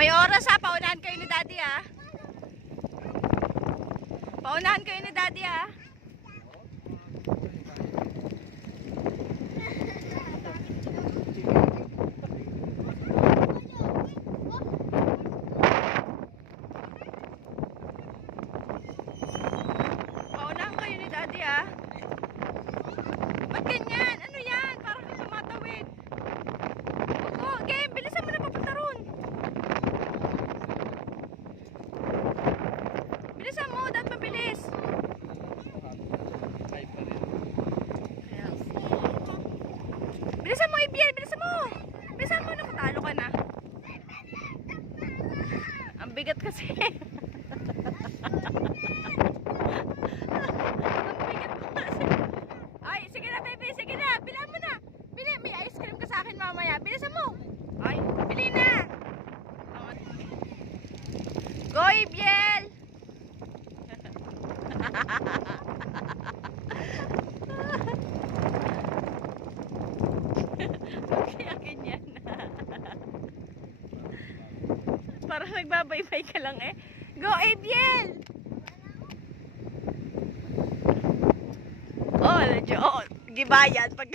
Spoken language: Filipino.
May oras ha, paunahan kayo ni Daddy ha. Paunahan kayo ni Daddy ha. Paunahan kayo ni Daddy ha. Ba't ganyan? Ano yan? Parang kang tumatawid. Oo, game, bilisan mo na papunta ron. Bilisan mo, dapat mabilis. Bilisan mo, Abiel, bilisan mo. Bilisan mo, nakatalo ka na. Ang bigat kasi. Ang bigat kasi. Ay, sige na, baby, sige na. Bilan mo na. Bili, may ice cream ka sa akin mamaya. Bilisan mo. Ay, bili na. Go, Abiel. Kaya ganyan. Parang nagbabaybay ka lang eh. Go, Abiel! Oh, gibayan pag